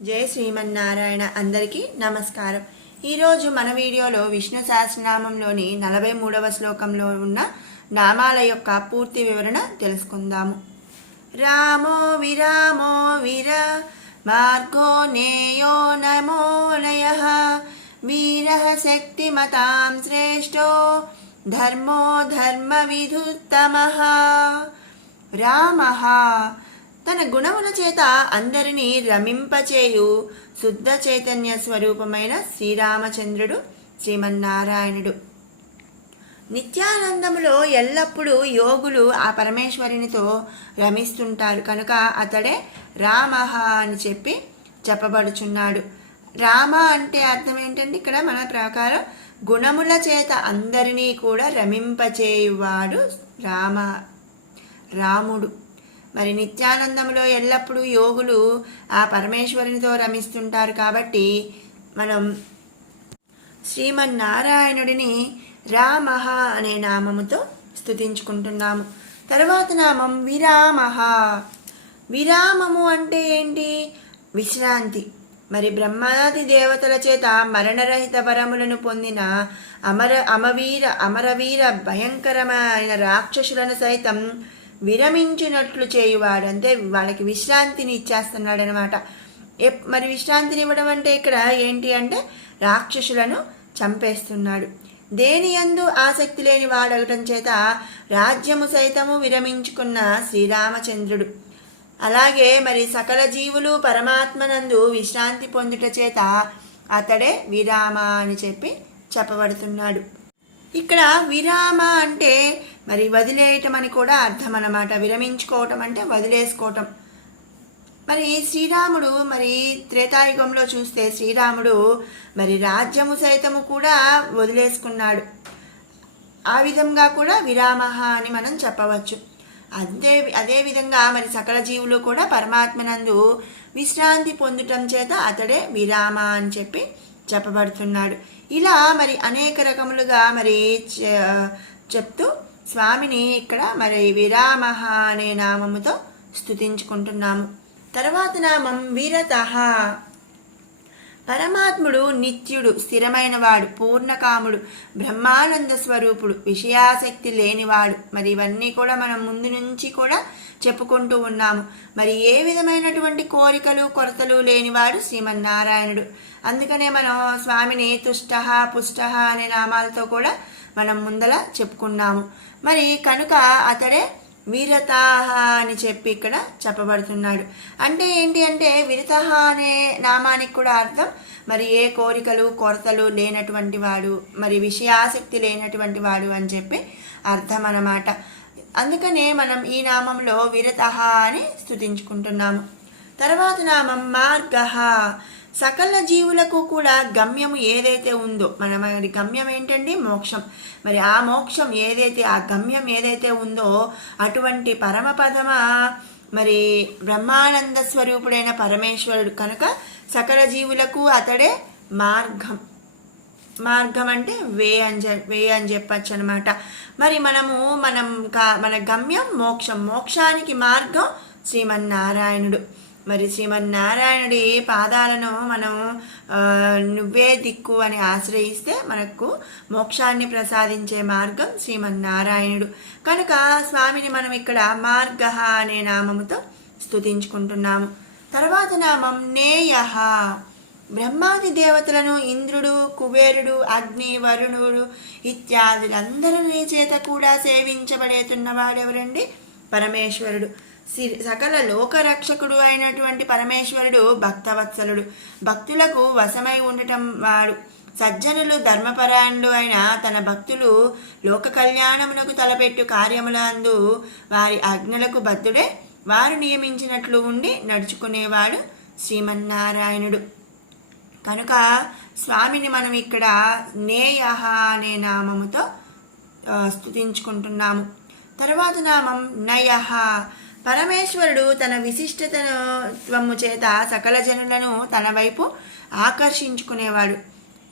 జై శ్రీమన్నారాయణ. అందరికీ నమస్కారం. ఈరోజు మన వీడియోలో విష్ణు సహస్రనామంలోని 43వ శ్లోకంలో ఉన్న నామాల యొక్క పూర్తి వివరణ తెలుసుకుందాము. రామో విరామో వీర మార్గో నేయో నమోలయ వీర శక్తిమతాం శ్రేష్టో ధర్మో ధర్మ విధుత్తమః. రామః తన గుణముల చేత అందరినీ రమింపచేయు శుద్ధ చైతన్య స్వరూపమైన శ్రీరామచంద్రుడు శ్రీమన్నారాయణుడు. నిత్యానందములో ఎల్లప్పుడూ యోగులు ఆ పరమేశ్వరునితో రమిస్తుంటారు కనుక అతడే రామః అని చెప్పబడుచున్నాడు. రామ అంటే అర్థం ఏంటంటే ఇక్కడ మన ప్రకారం గుణముల చేత అందరినీ కూడా రమింపచేయువాడు రాముడు. మరి నిత్యానందంలో ఎల్లప్పుడూ యోగులు ఆ పరమేశ్వరునితో రమిస్తుంటారు కాబట్టి మనం శ్రీమన్నారాయణుడిని రామః అనే నామముతో స్తుతించుకుంటున్నాము. తర్వాత నామం విరామః. విరామము అంటే ఏంటి? విశ్రాంతి. మరి బ్రహ్మాది దేవతల చేత మరణరహిత వరములను పొందిన అమరవీర భయంకరమైన రాక్షసులను సైతం విరమించినట్లు చేయువాడు. అంటే వాళ్ళకి విశ్రాంతిని ఇచ్చేస్తున్నాడు అనమాట. మరి విశ్రాంతిని ఇవ్వడం అంటే ఇక్కడ ఏంటి అంటే రాక్షసులను చంపేస్తున్నాడు. దేని యందు ఆసక్తి లేని వాడగటం చేత రాజ్యము సైతము విరమించుకున్న శ్రీరామచంద్రుడు. అలాగే మరి సకల జీవులు పరమాత్మనందు విశ్రాంతి పొందుట చేత అతడే విరామ అని చెప్పబడుతున్నాడు. ఇక్కడ విరామ అంటే మరి వదిలేయటం అని కూడా అర్థం అన్నమాట. విరమించుకోవటం అంటే వదిలేసుకోవటం. మరి శ్రీరాముడు మరి త్రేతాయుగంలో చూస్తే శ్రీరాముడు మరి రాజ్యము సైతము కూడా వదిలేసుకున్నాడు. ఆ విధంగా కూడా విరామః అని మనం చెప్పవచ్చు. అదేవిధంగా మరి సకల జీవులు కూడా పరమాత్మనందు విశ్రాంతి పొందటం చేత అతడే విరామ అని చెప్పబడుతున్నాడు. ఇలా మరి అనేక రకములుగా మరి చెప్తూ స్వామిని ఇక్కడ మరి విరామః అనే నామముతో స్తుతించుకుంటున్నాము. తర్వాత నామం విరతః. పరమాత్ముడు నిత్యుడు, స్థిరమైన వాడు, పూర్ణకాముడు, బ్రహ్మానంద స్వరూపుడు, విషయాసక్తి లేనివాడు. మరి ఇవన్నీ కూడా మనం ముందు నుంచి కూడా చెప్పుకుంటూ ఉన్నాము. మరి ఏ విధమైనటువంటి కోరికలు కొరతలు లేనివాడు శ్రీమన్నారాయణుడు. అందుకనే మనం స్వామిని తుష్టః పుష్టః అనే నామాలతో కూడా మనం ముందల చెప్పుకున్నాము. మరి కనుక అతడే విరతః అని ఇక్కడ చెప్పబడుతున్నాడు. అంటే ఏంటి అంటే విరతః అనే నామానికి కూడా అర్థం మరి ఏ కోరికలు కొరతలు లేనటువంటి వాడు, మరి విషయాసక్తి లేనటువంటి వాడు అని అర్థం అన్నమాట. అందుకనే మనం ఈ నామంలో విరతః అని స్తుతించుకుంటున్నాము. తర్వాత నామం మార్గః. సకల జీవులకు కూడా గమ్యము ఏదైతే ఉందో మరి గమ్యం ఏంటండి? మోక్షం. మరి ఆ మోక్షం ఏదైతే, ఆ గమ్యం ఏదైతే ఉందో అటువంటి పరమపదమ మరి బ్రహ్మానంద స్వరూపుడైన పరమేశ్వరుడు కనుక సకల జీవులకు అతడే మార్గం. మార్గం అంటే వే అని చెప్పచ్చు అనమాట. మరి మన గమ్యం మోక్షం. మోక్షానికి మార్గం శ్రీమన్నారాయణుడు. మరి శ్రీమన్నారాయణుడి పాదాలను మనం నువ్వే దిక్కు అని ఆశ్రయిస్తే మనకు మోక్షాన్ని ప్రసాదించే మార్గం శ్రీమన్నారాయణుడు. కనుక స్వామిని మనం ఇక్కడ మార్గః అనే నామముతో స్తుతించుకుంటున్నాము. తర్వాత నామం నేయః. బ్రహ్మాది దేవతలను ఇంద్రుడు, కుబేరుడు, అగ్ని, వరుణుడు ఇత్యాదులందరి చేత కూడా సేవించబడేతున్నవాడు ఎవరండి? పరమేశ్వరుడు. సకల లోకరక్షకుడు అయినటువంటి పరమేశ్వరుడు భక్తవత్సలుడు. భక్తులకు వశమై ఉండటం వాడు. సజ్జనులు ధర్మపరాయణులు అయిన తన భక్తులు లోక కళ్యాణమునకు తలపెట్టు కార్యములందు వారి ఆజ్ఞలకు బద్ధుడే వారు నియమించినట్లు ఉండి నడుచుకునేవాడు శ్రీమన్నారాయణుడు. కనుక స్వామిని మనం ఇక్కడ నేయః అనే నామముతో స్తుతించుకుంటున్నాము. తర్వాత నామం నయః. పరమేశ్వరుడు తన విశిష్టత్వము చేత సకల జనులను తన వైపు ఆకర్షించుకునేవాడు.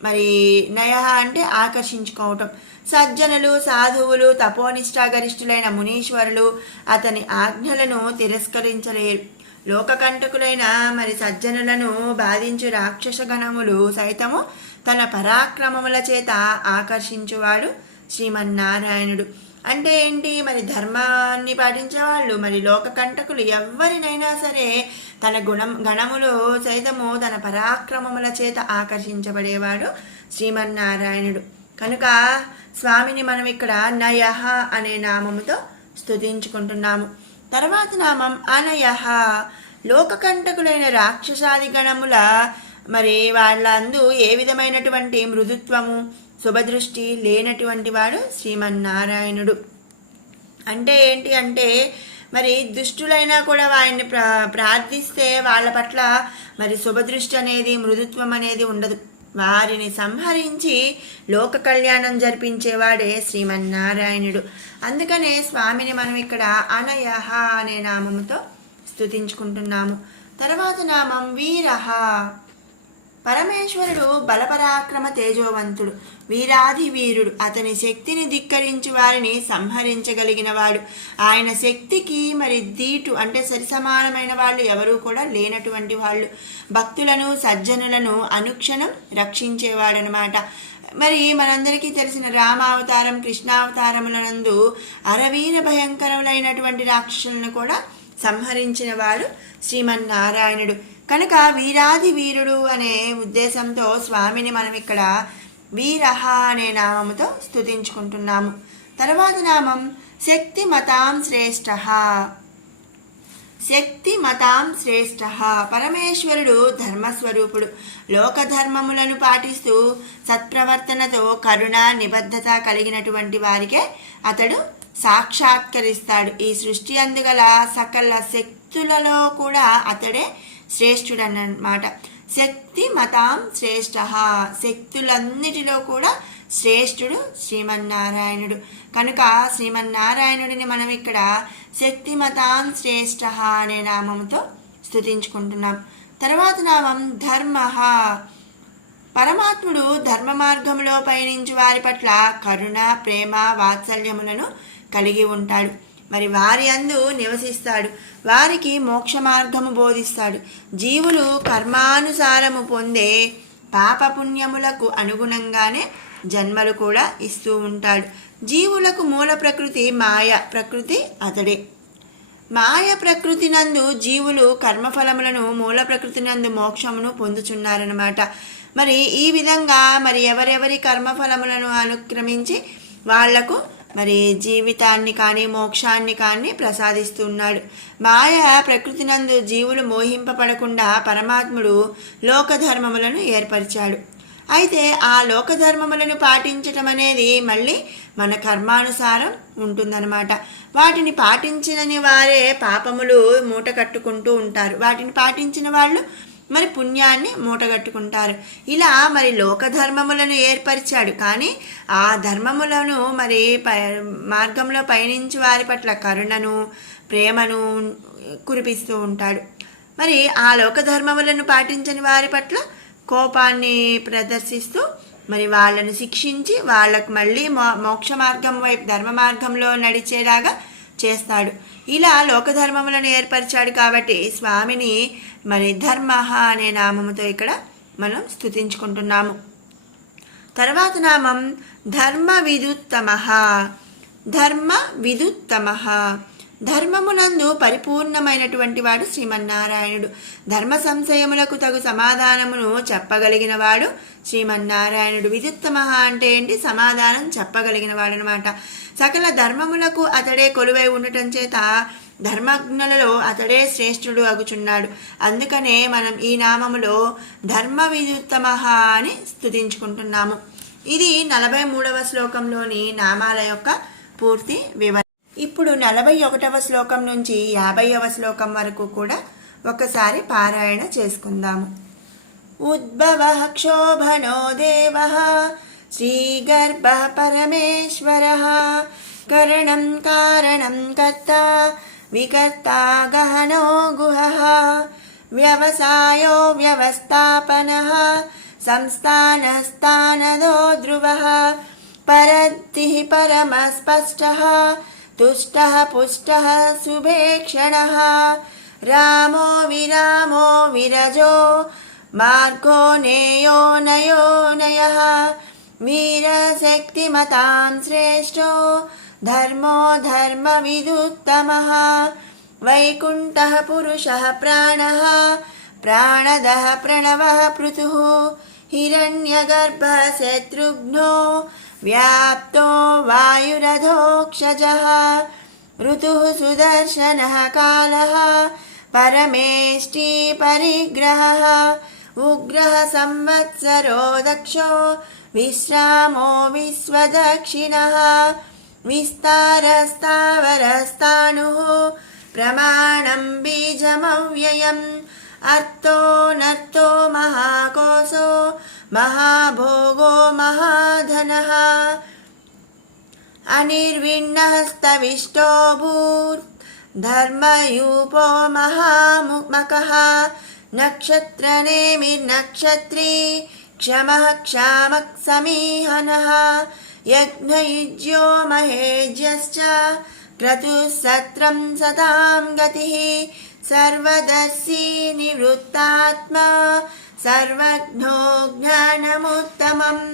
మరి నయః అంటే ఆకర్షించుకోవటం. సజ్జనులు, సాధువులు, తపోనిష్టాగరిష్ఠులైన మునీశ్వరులు అతని ఆజ్ఞలను తిరస్కరించలేరు. లోకకంటకులైన మరి సజ్జనులను బాధించు రాక్షస గణములు సైతము తన పరాక్రమముల చేత ఆకర్షించువాడు శ్రీమన్నారాయణుడు. అంటే ఏంటి, మరి ధర్మాన్ని పాటించేవాళ్ళు, మరి లోకకంటకులు ఎవరినైనా సరే తన గణములు సైతము తన పరాక్రమముల చేత ఆకర్షించబడేవాడు శ్రీమన్నారాయణుడు. కనుక స్వామిని మనం ఇక్కడ నయః అనే నామముతో స్తుతించుకుంటున్నాము. తర్వాత నామం అనయః. లోకకంటకులైన రాక్షసాది గణముల మరి వాళ్ళందు ఏ విధమైనటువంటి మృదుత్వము శుభదృష్టి లేనటువంటి వాడు శ్రీమన్నారాయణుడు. అంటే ఏంటి అంటే మరి దుష్టులైనా కూడా ఆయన్ని ప్రార్థిస్తే వాళ్ళ పట్ల మరి శుభదృష్టి అనేది మృదుత్వం అనేది ఉండదు. వారిని సంహరించి లోక కళ్యాణం జరిపించేవాడే శ్రీమన్నారాయణుడు. అందుకనే స్వామిని మనం ఇక్కడ అనయః అనే నామముతో స్తుతించుకుంటున్నాము. తర్వాత నామం వీరః. పరమేశ్వరుడు బలపరాక్రమ తేజోవంతుడు, వీరాధి వీరుడు. అతని శక్తిని ధిక్కరించి వారిని సంహరించగలిగిన వాడు. ఆయన శక్తికి మరి దీటు అంటే సరిసమానమైన వాళ్ళు ఎవరూ కూడా లేనటువంటి వాళ్ళు. భక్తులను సజ్జనులను అనుక్షణం రక్షించేవాడనమాట. మరి మనందరికీ తెలిసిన రామావతారం కృష్ణావతారములనందు అరవీర భయంకరములైనటువంటి రాక్షసులను కూడా సంహరించిన వాడు శ్రీమన్నారాయణుడు. కనుక వీరాది వీరుడు అనే ఉద్దేశంతో స్వామిని మనం ఇక్కడ వీరః అనే నామముతో స్తుతించుకుంటున్నాము. తర్వాత నామం శక్తిమతాం శ్రేష్ఠః. శక్తిమతాం శ్రేష్ఠః. పరమేశ్వరుడు ధర్మస్వరూపుడు. లోకధర్మములను పాటిస్తూ సత్ప్రవర్తనతో కరుణ నిబద్ధత కలిగినటువంటి వారికే అతడు సాక్షాత్కరిస్తాడు. ఈ సృష్టి అందుగల సకల శక్తులలో కూడా అతడే శ్రేష్ఠుడన్నమాట. శక్తిమతాం శ్రేష్ఠః. శక్తులన్నిటిలో కూడా శ్రేష్ఠుడు శ్రీమన్నారాయణుడు. కనుక శ్రీమన్నారాయణుడిని మనం ఇక్కడ శక్తిమతాం శ్రేష్ఠః అనే నామముతో స్తుతించుకుంటున్నాం. తర్వాత నామం ధర్మః. పరమాత్ముడు ధర్మ మార్గంలో పయనించు వారి పట్ల కరుణ ప్రేమ వాత్సల్యములను కలిగి ఉంటాడు. మరి వారి అందు నివసిస్తాడు. వారికి మోక్ష మార్గము బోధిస్తాడు. జీవులు కర్మానుసారము పొందే పాపపుణ్యములకు అనుగుణంగానే జన్మలు కూడా ఇస్తూ ఉంటాడు. జీవులకు మూల ప్రకృతి మాయ ప్రకృతి అతడే. మాయ ప్రకృతి నందు జీవులు కర్మఫలములను మూల ప్రకృతి నందు మోక్షమును పొందుచున్నారనమాట. మరి ఈ విధంగా మరి ఎవరెవరి కర్మఫలములను అనుక్రమించి వాళ్లకు మరి జీవితాన్ని కానీ మోక్షాన్ని కానీ ప్రసాదిస్తున్నాడు. మాయ ప్రకృతి నందు జీవులు మోహింపబడకుండా పరమాత్ముడు లోకధర్మములను ఏర్పరిచాడు. అయితే ఆ లోకధర్మములను పాటించటం అనేది మళ్ళీ మన కర్మానుసారం ఉంటుందన్నమాట. వాటిని పాటించని వారే పాపములు మూట కట్టుకుంటూ ఉంటారు. వాటిని పాటించిన వాళ్ళు మరి పుణ్యాన్ని మూటగట్టుకుంటారు. ఇలా మరి లోకధర్మములను ఏర్పరిచాడు. కానీ ఆ ధర్మములను మరి మార్గంలో పయనించి వారి పట్ల కరుణను ప్రేమను కురిపిస్తూ ఉంటాడు. మరి ఆ లోకధర్మములను పాటించని వారి పట్ల కోపాన్ని ప్రదర్శిస్తూ మరి వాళ్ళను శిక్షించి వాళ్ళకు మళ్ళీ మోక్ష మార్గం వైపు ధర్మ మార్గంలో నడిచేలాగా చేస్తాడు. ఇలా లోకధర్మములను ఏర్పరిచాడు కాబట్టి స్వామిని మరి ధర్మః అనే నామముతో ఇక్కడ మనం స్తుతించుకుంటున్నాము. తర్వాత నామం ధర్మ విదుత్తమః. ధర్మ విదుత్తమః. ధర్మమునందు పరిపూర్ణమైనటువంటి వాడు శ్రీమన్నారాయణుడు. ధర్మ సంశయములకు తగు సమాధానమును చెప్పగలిగిన వాడు శ్రీమన్నారాయణుడు. విదుత్తమః అంటే ఏంటి, సమాధానం చెప్పగలిగిన వాడు అనమాట. సకల ధర్మములకు అతడే కొలువై ఉండటం చేత ధర్మజ్ఞులలో అతడే శ్రేష్ఠుడు అగుచున్నాడు. అందుకనే మనం ఈ నామములో ధర్మ విదుత్తమః అని స్తుతించుకుంటున్నాము. ఇది 43వ శ్లోకంలోని నామాల యొక్క పూర్తి వివరణ. ఇప్పుడు 41వ శ్లోకం నుంచి 50వ శ్లోకం వరకు కూడా ఒకసారి పారాయణ చేసుకుందాము. ఉద్భవః క్షోభనో దేవః శ్రీగర్భః పరమేశ్వరః కరణం కారణం కర్తా వికర్తా గహనో గుహః వ్యవసాయో వ్యవస్థాపనః సంస్థానస్థానదో ధ్రువః పరద్దిః పరమస్పష్టః తుష్టః పుష్టః శుభేక్షణః रामो विरामो विरजो मार्गो नेयो नयो नयः वीरशक्तिमतां श्रेष्ठो धर्मो धर्मविदुत्तमः वैकुण्ठः पुरुषः प्राणः प्राणदः प्रणवः पृथुः हिरण्यगर्भः शत्रुघ्नो व्याप्तो वायुरधोक्षजः ऋतुः सुदर्शनः कालः परमेष्टि परिग्रहः उग्रः संवत्सरो दक्षो विश्रामो विश्वदक्षिणः विस्तारस्तावरस्ताणुः प्रमाणं बीजमव्ययम् अर्थो नर्थो महाकोशो महाभोगो महाधनः अनिर्विण्णः स्तविष्टो भूत् धर्मयूपो महामुमकः नक्षत्रनेमिर्नक्षत्री क्षमः क्षामः समीहनः यज्ञयुज्यो महेज्यश्च क्रतुः सत्रं सतां गतिः सर्वदर्शी निवृत्तात्मा सर्वज्ञो ज्ञानमुत्तमम्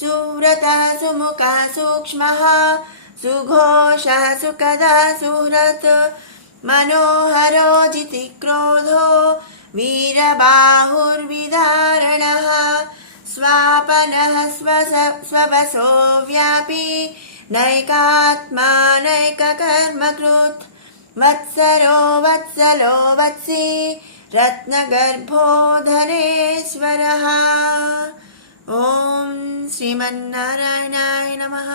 सुव्रतः सुमुखः सूक्ष्मः सुघोषः सुखदः सुहृत् मनोहरो जितिक्रोधो वीरबाहुर्विदारणः स्वापनः स्ववसो व्यापी नैकात्मा नैककर्मकृत् वत्सरो वत्सलो वत्सी रत्नगर्भो धनेश्वरः। ॐ श्रीमन्नारायणाय नमः।